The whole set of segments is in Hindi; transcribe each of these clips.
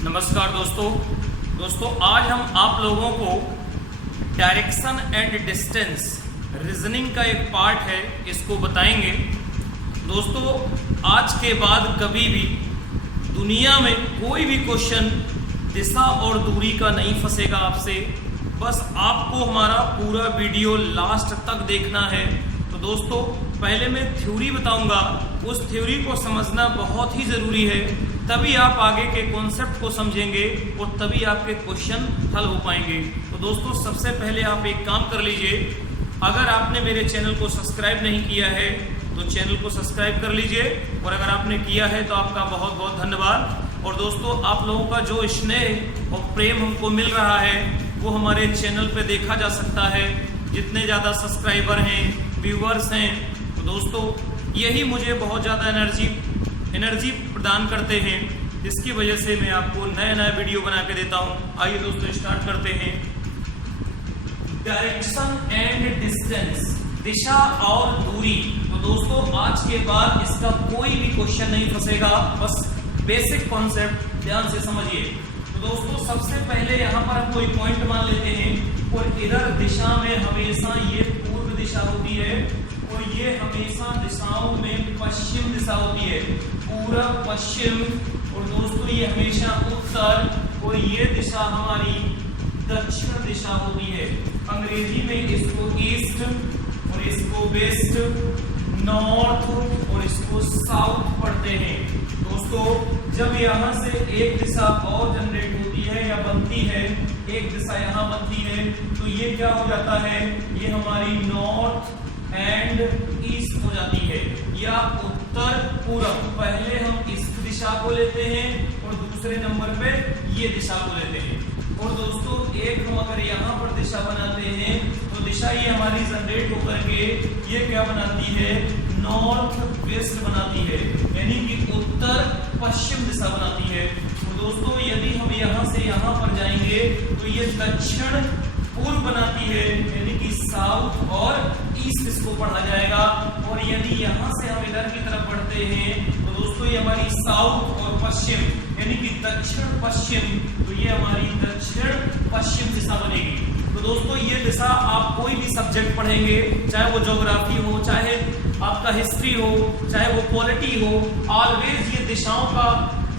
नमस्कार दोस्तों आज हम आप लोगों को डायरेक्शन एंड डिस्टेंस रीजनिंग का एक पार्ट है, इसको बताएंगे। दोस्तों आज के बाद कभी भी दुनिया में कोई भी क्वेश्चन दिशा और दूरी का नहीं फंसेगा आपसे। बस आपको हमारा पूरा वीडियो लास्ट तक देखना है। तो दोस्तों पहले मैं थ्योरी बताऊंगा, उस थ्योरी को समझना बहुत ही ज़रूरी है, तभी आप आगे के कॉन्सेप्ट को समझेंगे और तभी आपके क्वेश्चन हल हो पाएंगे। तो दोस्तों सबसे पहले आप एक काम कर लीजिए, अगर आपने मेरे चैनल को सब्सक्राइब नहीं किया है तो चैनल को सब्सक्राइब कर लीजिए, और अगर आपने किया है तो आपका बहुत बहुत धन्यवाद। और दोस्तों आप लोगों का जो स्नेह और प्रेम हमको मिल रहा है वो हमारे चैनल पे देखा जा सकता है। जितने ज़्यादा सब्सक्राइबर हैं, व्यूअर्स हैं, तो दोस्तों यही मुझे बहुत ज़्यादा एनर्जी प्रदान करते हैं, जिसकी वजह से मैं आपको नया वीडियो बना के देता हूँ। आइए दोस्तों स्टार्ट करते हैं। डायरेक्शन एंड डिस्टेंस, दिशा और दूरी। तो दोस्तों आज के बाद इसका कोई भी क्वेश्चन नहीं फंसेगा, बस बेसिक कॉन्सेप्ट ध्यान से समझिए। तो दोस्तों सबसे पहले यहाँ पर हम कोई पॉइंट मान लेते हैं, और इधर दिशा में हमेशा ये पूर्व दिशा होती है और ये हमेशा दिशाओं में पश्चिम दिशा होती है, पूरब पश्चिम। और दोस्तों ये हमेशा उत्तर, और ये दिशा हमारी दक्षिण दिशा होती है। अंग्रेजी में इसको ईस्ट और इसको वेस्ट, नॉर्थ और इसको साउथ पढ़ते हैं। दोस्तों जब यहाँ से एक दिशा और जनरेट होती है या बनती है, एक दिशा यहाँ बनती है, तो ये क्या हो जाता है, ये हमारी नॉर्थ एंड ईस्ट हो जाती है, या उत्तर पूरब। पहले हम इस दिशा को लेते हैं और दूसरे नंबर पे ये दिशा को लेते हैं। और दोस्तों एक हम अगर यहाँ पर दिशा बनाते हैं तो दिशा ये हमारी जनरेट होकर के ये क्या बनाती है, नॉर्थ वेस्ट बनाती है, यानी कि उत्तर पश्चिम दिशा बनाती है। तो दोस्तों यदि हम यहाँ से यहाँ पर जाएंगे तो ये दक्षिण पूर्व बनाती है, यानी कि साउथ और ईस्ट इसको पढ़ा जाएगा। और यदि यहाँ से हम इधर की तरफ बढ़ते हैं तो दोस्तों ये हमारी साउथ और पश्चिम, यानी कि दक्षिण पश्चिम, तो ये हमारी दक्षिण पश्चिम दिशा बनेगी। तो दोस्तों ये दिशा आप कोई भी सब्जेक्ट पढ़ेंगे, चाहे वो ज्योग्राफी हो, चाहे आपका हिस्ट्री हो, चाहे वो पॉलिटी हो, ऑलवेज ये दिशाओं का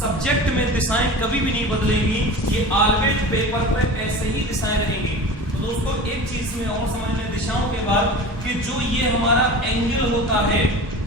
सब्जेक्ट में दिशाएं कभी भी नहीं बदलेंगी, ये ऑलवेज पेपर पर ऐसे ही दिशाएं रहेंगी। तो दोस्तों एक चीज में और समझ लें दिशाओं के बाद, कि जो ये हमारा एंगल होता है,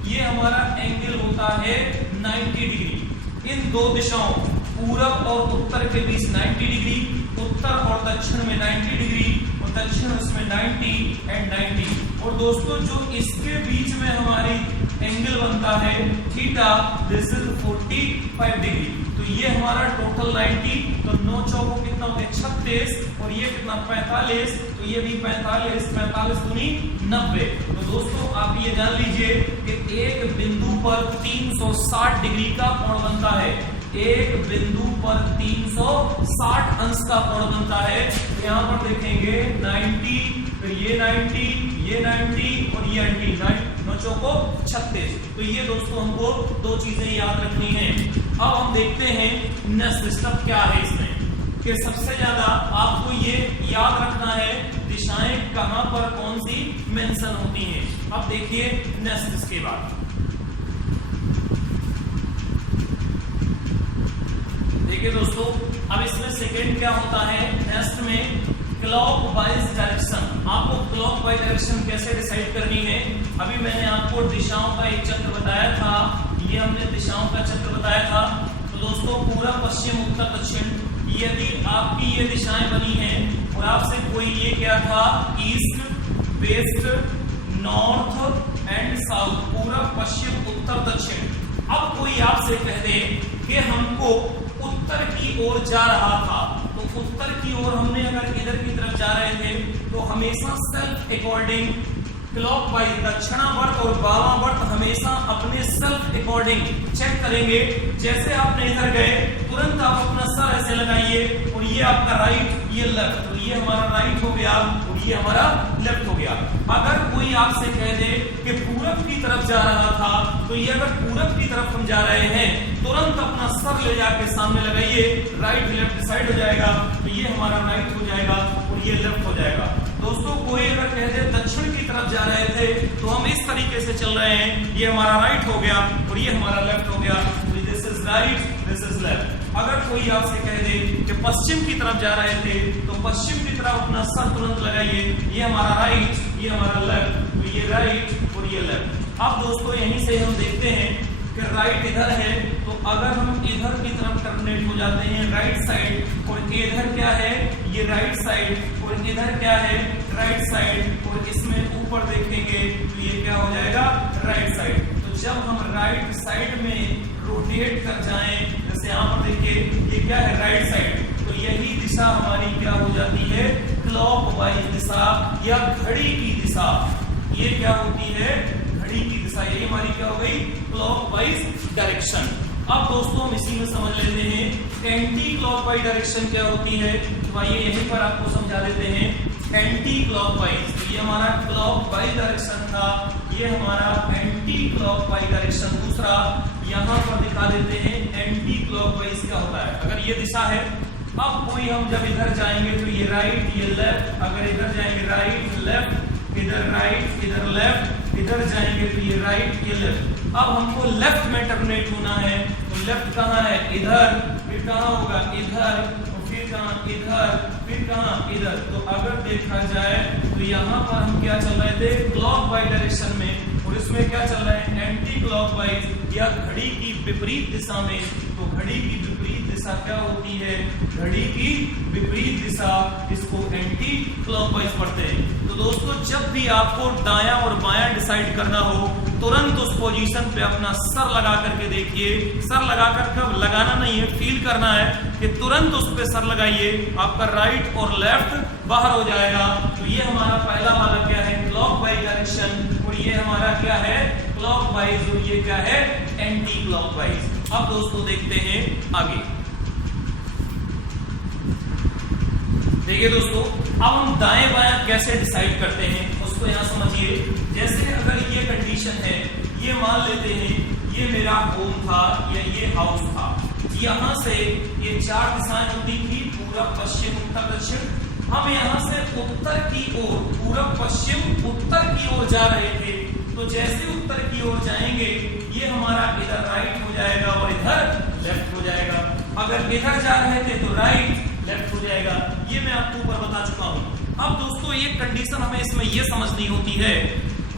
ये हमारा एंगल होता है 90 डिग्री। इन दो दिशाओं पूरब और उत्तर के बीच 90 डिग्री, उत्तर और दक्षिण में 90 डिग्री, और दक्षिण उसमें 90 एंड 90। और दोस्तों जो इसके बीच में हमारी एंगल बनता है थीटा, दिस इज 45 डिग्री। तो ये हमारा टोटल 90, तो 9 चौकों कितना होते हैं 36, और ये कितना 45, तो ये भी 45, 45 दूनी 90। तो दोस्तों आप ये जान लीजिए कि एक बिंदु पर 360 डिग्री का कोण बनता है, एक बिंदु पर 360 अंश का कोण बनता है। तो यहाँ पर देखेंगे 90, फिर ये 90, ये 90 और ये 90, 9 चौको 36। तो ये दोस्तों हमको दो चीजें याद रखनी है। अब हम देखते हैं नेक्स्ट स्टेप क्या है इसमें, कि सबसे ज्यादा आपको ये याद रखना है दिशाएं कहां पर कौन सी मेंशन होती हैं। अब देखिए नेक्स्ट इसके बाद, देखिए दोस्तों अब इसमें सेकेंड क्या होता है, नेक्स्ट में क्लॉकवाइज डायरेक्शन। आपको क्लॉकवाइज डायरेक्शन कैसे डिसाइड करनी है, अभी मैंने आपको दिशाओं का एक चक्र बताया था, ये हमने दिशाओं का चक्र बताया था। तो दोस्तों पूरब पश्चिम उत्तर दक्षिण, यदि आपकी ये दिशाएं बनी हैं और आपसे कोई ये क्या था, east west north and south, पूरब पश्चिम उत्तर दक्षिण। अब कोई आपसे कह दे कि हमको उत्तर की ओर जा रहा था, तो उत्तर की ओर हमने अगर इधर की तरफ जा रहे थे तो हमेशा सेल्फ अकॉर्डिंग क्लॉकवाइज दक्षिणावर्त और वामावर्त हमेशा अपने सेल्फ अकॉर्डिंग चेक करेंगे। जैसे आपने इधर गए तुरंत आप अपना सर ऐसे लगाइए, और ये आपका राइट, ये लेफ्ट, तो ये हमारा राइट हो गया और ये हमारा लेफ्ट हो गया। अगर कोई आपसे कह दे कि पूरब की तरफ जा रहा था, तो ये अगर पूरब की तरफ हम जा रहे हैं तो तुरंत अपना सर ले जाके सामने लगाइए, राइट लेफ्ट डिसाइड हो जाएगा, तो ये हमारा राइट हो जाएगा और ये लेफ्ट हो जाएगा। दोस्तों कोई अगर कह दे दक्षिण की तरफ जा रहे थे तो हम इस तरीके से चल रहे हैं, ये हमारा राइट हो गया और ये हमारा लेफ्ट हो गया, this is right, this is left. अगर कोई आपसे कह दे कि पश्चिम की तरफ जा रहे थे तो पश्चिम की तरफ अपना सर तुरंत लगाइए, ये हमारा राइट, ये हमारा लेफ्ट, तो ये राइट और ये लेफ्ट। अब दोस्तों यहीं से हम देखते हैं कि राइट इधर है, तो अगर हम इधर की तरफ टर्मिनेट हो जाते हैं राइट साइड, और इधर क्या है, ये राइट साइड, और इधर क्या है, राइट साइड, और इसमें ऊपर देखेंगे तो ये क्या हो जाएगा, राइट साइड। तो जब हम राइट साइड में रोटेट कर जाएं, जैसे यहाँ पर देखिए ये क्या है, राइट साइड, तो यही दिशा हमारी क्या हो जाती है, क्लॉकवाइज दिशा या घड़ी की दिशा। ये क्या होती है, घड़ी की दिशा, ये हमारी क्या हो गई, क्लॉकवाइज डायरेक्शन। अब दोस्तों हम इसी में समझ लेते हैं एंटी क्लॉकवाइज डायरेक्शन क्या होती है, तो आइए यहीं पर आपको समझा देते हैं। एंटी क्लॉकवाइज, ये हमारा क्लॉकवाइज डायरेक्शन था, ये हमारा एंटी क्लॉकवाइज डायरेक्शन। दूसरा यहाँ पर दिखा देते हैं एंटी क्लॉकवाइज क्या होता है। अगर ये दिशा है, अब कोई हम जब इधर जाएंगे तो ये राइट, ये लेफ्ट, अगर इधर जाएंगे राइट लेफ्ट, इधर राइट, इधर लेफ्ट, इधर जाएंगे तो ये राइट, ये लेफ्ट। अब हमको लेफ्ट में टर्मिनेट होना है, तो लेफ्ट कहाँ है, इधर, फिर कहाँ होगा, इधर, और फिर कहाँ, इधर, फिर कहाँ, इधर। तो अगर देखा जाए तो यहाँ पर हम क्या चल रहे थे, क्लॉकवाइज डायरेक्शन में, और इसमें क्या चल रहा है, एंटी क्लॉकवाइज या घड़ी की विपरीत दिशा में। तो घड़ी की विपरीत दिशा क्या होती है, घड़ी की विपरीत दिशा, इसको एंटी क्लॉकवाइज पढ़ते हैं। तो दोस्तों जब भी आपको दायां और बायां डिसाइड करना हो, तुरंत उस पोजीशन पे अपना सर लगा करके देखिए। सर लगाकर कब लगाना नहीं है, फील करना है कि तुरंत उस पे सर लगाइए, आपका राइट और लेफ्ट बाहर हो जाएगा। तो ये हमारा पहला वाला क्या है, क्लॉकवाइज डायरेक्शन, और ये हमारा क्या है, क्लॉकवाइज, और ये क्या है, एंटी क्लॉकवाइज। अब दोस्तों देखते हैं आगे। देखिए दोस्तों, अब हम दाएं बायां कैसे डिसाइड करते हैं उसको यहाँ समझिए। जैसे अगर ये कंडीशन है, ये मान लेते हैं ये मेरा होम था या ये हाउस था, यहाँ से ये चार दिशाएं होती थी, पूरब पश्चिम उत्तर दक्षिण। हम यहाँ से उत्तर की ओर, पूरब पश्चिम उत्तर की ओर जा रहे थे, तो जैसे उत्तर की ओर जाएंगे ये हमारा इधर राइट हो जाएगा और इधर लेफ्ट हो जाएगा। अगर इधर जा रहे थे तो राइट लेफ्ट हो जाएगा। ये मैं आपको ऊपर बता चुका हूं। अब दोस्तों ये कंडीशन हमें इसमें ये समझनी होती है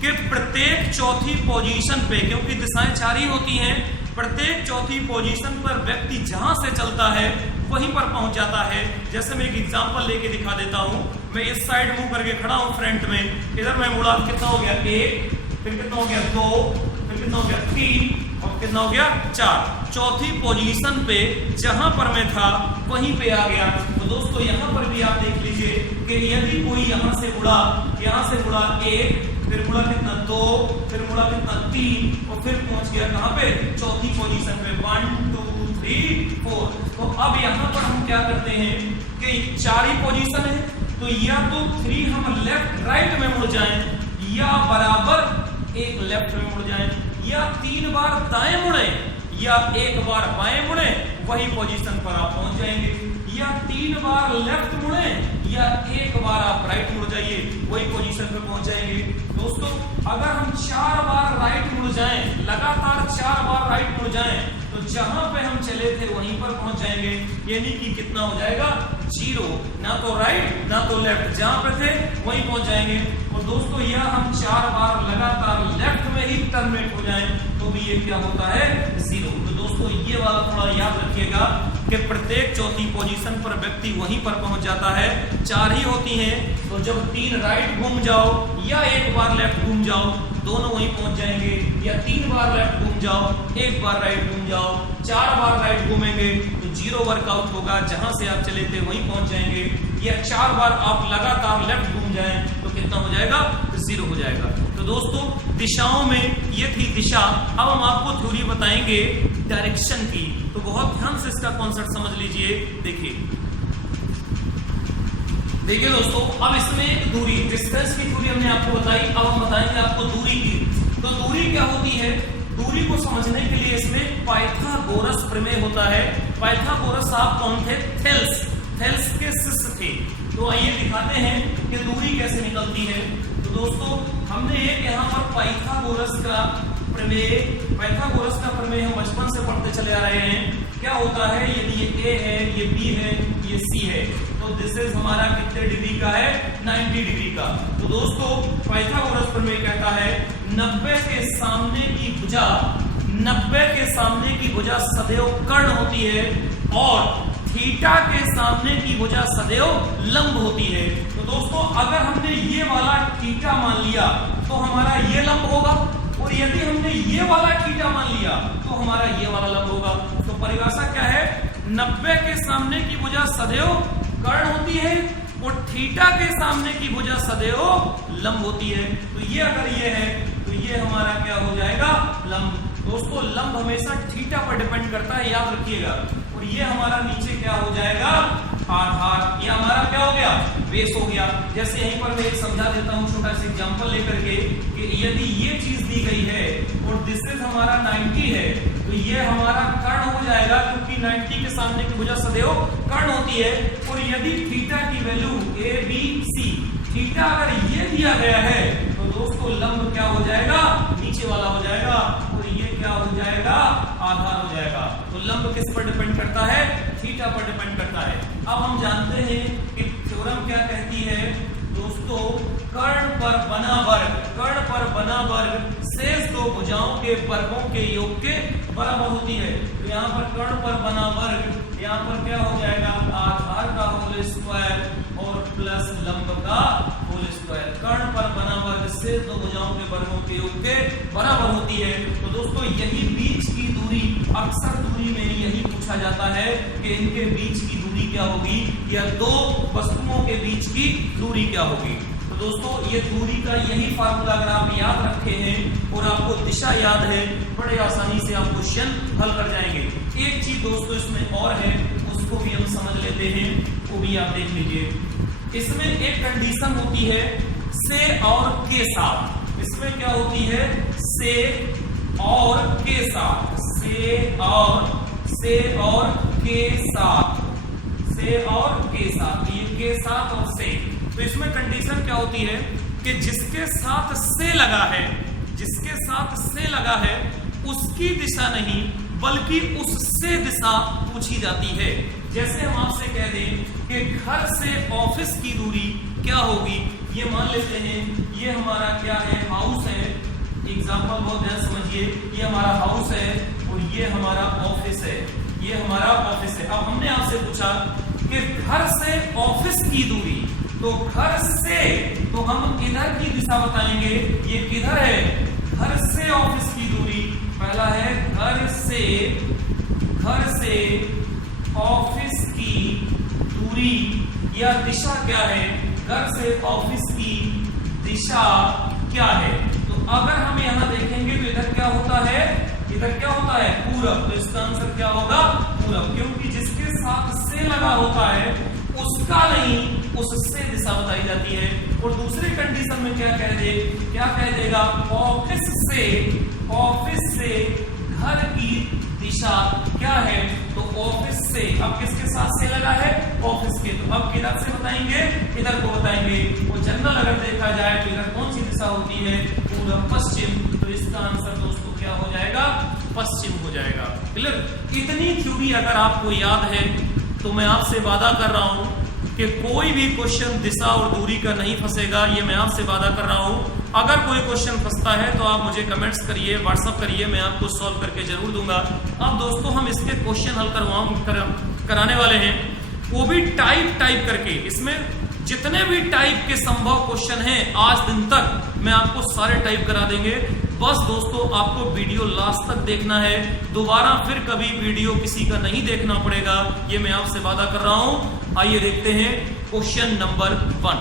कि प्रत्येक चौथी पोजीशन पे, क्योंकि दिशाएं चार ही होती हैं, प्रत्येक चौथी पोजीशन पर व्यक्ति जहां से चलता है वहीं पर पहुंच जाता है। जैसे मैं एक एग्जांपल लेके दिखा देता हूं। मैं इस साइड मुंह करके खड़ा हूं फ्रंट में, इधर मैं मुड़ा, कितना हो गया, 1, फिर कितना हो गया, 2, फिर कितना हो गया, 3, और कितना हो गया, 4। चौथी पोजीशन पे जहां पर मैं था वहीं पे आ गया। तो दोस्तों यहाँ पर भी आप देख लीजिए कि यदि कोई यहाँ से मुड़ा, यहाँ से मुड़ा 1, फिर मुड़ा कितना, 2, फिर मुड़ा कितना, 3, और फिर पहुंच गया कहाँ पे, चौथी पोजीशन पे, 1, 2, 3, 4। तो अब यहाँ पर हम क्या करते हैं कि 4 ही पोजीशन है, तो या तो 3 हम लेफ्ट राइट में मुड़ जाएं, या बराबर एक लेफ्ट में मुड़ जाएं, या 3 बार दाएं मुड़े, या 1 बार बाएं मुड़े, वही पोजीशन पर आप पहुंच जाएंगे। या 3 बार लेफ्ट मुड़े, या 1 बार आप राइट मुड़ जाइए, वही पोजीशन पे पहुंच जाएंगे। दोस्तों अगर हम 4 बार राइट मुड़ जाएं, लगातार 4 बार राइट मुड़ जाएं, तो जहां पे हम चले थे वहीं पर पहुंच जाएंगे। यानी कि कितना हो जाएगा, 0, ना तो राइट ना तो लेफ्ट, जहां पे थे वहीं पहुंच जाएंगे। और दोस्तों यह हम 4 बार लगातार लेफ्ट में ही टर्मिनेट हो जाएं तो भी ये क्या होता है, 0। तो दोस्तों ये वाला थोड़ा याद रखिएगा कि प्रत्येक चौथी पोजीशन पर व्यक्ति वहीं पर पहुंच जाता है। 4 ही होती हैं, तो जब 3 राइट घूम जाओ या 1 बार लेफ्ट घूम जाओ, दोनों वहीं पहुंच जाएंगे। या 3 बार लेफ्ट घूम जाओ, 1 बार राइट घूम जाओ, 4 बार राइट घूमेंगे तो 0 वर्कआउट होगा, जहां से आप चले थे वहीं पहुंच जाएंगे। या 4 बार आप लगातार लेफ्ट घूम जाएं तो कितना हो जाएगा, 0 हो जाएगा। तो दोस्तों दिशाओं में ये थी दिशा। अब हम आपको थ्योरी बताएंगे डायरेक्शन की, तो बहुत ध्यान से इसका कॉन्सेप्ट समझ लीजिए। देखिए दोस्तों, अब इसमें एक दूरी, डिस्टेंस की थ्योरी हमने आपको बताई, अब हम बताएंगे आपको दूरी की। तो दूरी क्या होती है, दूरी को समझने के लिए इसमें पाइथागोरस प्रमेय होता है। पाइथागोरस साहब कौन थे? थेल्स के शिष्य थे। तो आइए दिखाते हैं कि दूरी कैसे निकलती है। तो दोस्तों हमने एक यहाँ पर पाइथागोरस का प्रमेय हम बचपन से पढ़ते चले आ रहे हैं। क्या होता है? यदि ये A है, ये B है, ये C है, तो दिस इज हमारा कितने डिग्री का है? 90 डिग्री का। तो दोस्तों पाइथागोरस प्रमेय कहता है 90 के सामने की भुजा सदैव कर्ण होती है और थीटा के सामने की भुजा सदैव लंब होती है। तो दोस्तों अगर हमने ये वाला थीटा मान लिया तो हमारा ये लंब होगा, और यदि हमने ये वाला थीटा मान लिया तो हमारा ये वाला लंब होगा। तो परिभाषा क्या है? 90 के सामने की भुजा सदैव कर्ण होती है और थीटा के सामने की भुजा सदैव लंब होती है। तो ये अगर ये है तो ये हमारा क्या हो जाएगा? लंब। दोस्तों लंब हमेशा थीटा पर डिपेंड करता है, याद रखिएगा। और ये हमारा नीचे क्या हो जाएगा? आधार। ये हमारा क्या हो गया? बेस हो गया। जैसे यहीं पर मैं एक समझा देता हूं छोटा सा एग्जांपल लेकर के कि यदि ये चीज दी गई है और दिस इज हमारा 90 है तो ये हमारा कर्ण हो जाएगा, क्योंकि 90 के सामने की भुजा सदैव कर्ण होती है। और यदि थीटा की वैल्यू ABC, थीटा अगर ये दिया गया है तो दोस्तों लंब क्या हो जाएगा? नीचे वाला हो जाएगा और ये क्या हो जाएगा? आधार हो जाएगा। तो लंब किस पर डिपेंड करता है? थीटा पर डिपेंड करता है। अब हम जानते हैं कि थ्योरम क्या कहती है दोस्तों? कर्ण पर बना वर्ग शेष दो भुजाओं के वर्गों के योग के बराबर होती है। तो यहाँ पर कर्ण पर बना वर्ग, यहाँ पर क्या हो जाएगा? आधार का होल स्क्वायर और प्लस लंब का होल स्क्वायर। कर्ण पर बना वर्ग शेष दो भुजाओं के वर्गों के योग के बराबर होती है। तो दोस्तों यही बीच की दूरी, अक्सर दूरी में यही पूछा जाता है कि इनके बीच की दूरी क्या होगी, या दो वस्तुओं के बीच की दूरी क्या होगी। तो दोस्तों ये दूरी का यही फार्मूला अगर आप याद रखे हैं और आपको दिशा याद है, बड़े आसानी से आप क्वेश्चन हल कर जाएंगे। एक चीज दोस्तों इसमें और है, उसको भी हम समझ लेते हैं, वो भी आप देख लीजिए। इसमें एक कंडीशन होती है से और के साथ। इसमें क्या होती है? से और के साथ, से और के साथ, ये के साथ और से। तो इसमें कंडीशन क्या होती है कि जिसके साथ से लगा है उसकी दिशा नहीं बल्कि उससे दिशा पूछी जाती है। जैसे हम आपसे कह दें कि घर से ऑफिस की दूरी क्या होगी, ये मान लेते हैं ये हमारा क्या है? हाउस है। एग्जाम्पल बहुत ध्यान समझिए, ये हमारा हाउस है और ये हमारा ऑफिस है, ये हमारा ऑफिस है। अब हमने आपसे पूछा कि घर से ऑफिस की दूरी, तो घर से तो हम इधर की दिशा बताएंगे, ये किधर है? घर से ऑफिस की दूरी पहला है घर से ऑफिस की दूरी या दिशा क्या है? घर से ऑफिस की दिशा क्या है? तो अगर हम यहां देखेंगे तो इधर क्या होता है? इधर क्या होता है? पूरब। तो इसका आंसर क्या होगा? पूरब, क्योंकि जिसके साथ से लगा होता है उसका नहीं, उससे दिशा बताई जाती है। और दूसरी कंडीशन में क्या कह देगा? ऑफिस से घर की दिशा क्या है? तो ऑफिस से, अब किसके साथ से लगा है? ऑफिस के। तो अब किधर से बताएंगे? इधर को बताएंगे। वो जनरल अगर देखा जाए तो इधर कौन सी दिशा होती है? पूरब पश्चिम। तो इसका आंसर दोस्तों क्या हो जाएगा? पश्चिम हो जाएगा। क्लियर? इतनी थ्योरी अगर आपको याद है तो मैं आपसे वादा कर रहा हूं कि कोई भी क्वेश्चन दिशा और दूरी का नहीं फंसेगा, ये मैं आपसे वादा कर रहा हूं। अगर कोई क्वेश्चन फंसता है तो आप मुझे कमेंट्स करिए, व्हाट्सअप करिए, मैं आपको सॉल्व करके जरूर दूंगा। अब दोस्तों हम इसके क्वेश्चन हल कराने वाले हैं, वो भी टाइप करके। इसमें जितने भी टाइप के संभव क्वेश्चन हैं आज दिन तक मैं आपको सारे टाइप करा देंगे। बस दोस्तों आपको वीडियो लास्ट तक देखना है, दोबारा फिर कभी वीडियो किसी का नहीं देखना पड़ेगा, ये मैं आपसे वादा कर रहा हूं। आइए देखते हैं क्वेश्चन नंबर 1।